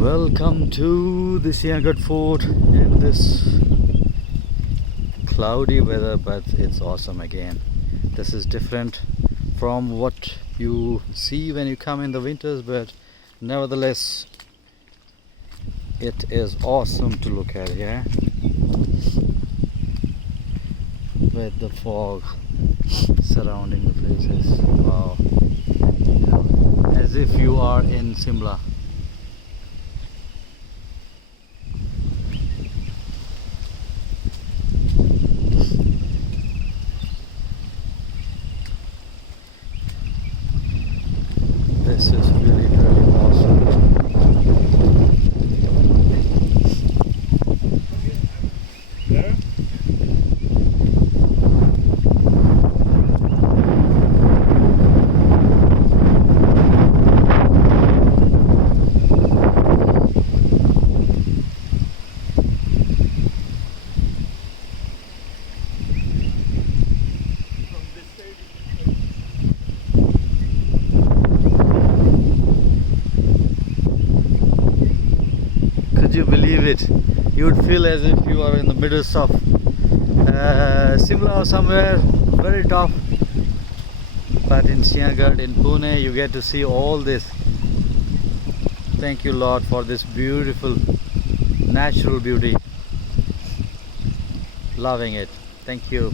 Welcome to the Sinhagad Fort in this cloudy weather, but it's awesome again. This is different from what you see when you come in the winters, but nevertheless it is awesome to look at here with the fog surrounding the places. Wow, as if you are in Simla. This is really, really awesome. There? Could you believe it? You would feel as if you are in the middle of Simla or somewhere very top. But in Sinhagad, in Pune, you get to see all this. Thank you, Lord, for this beautiful natural beauty. Loving it. Thank you.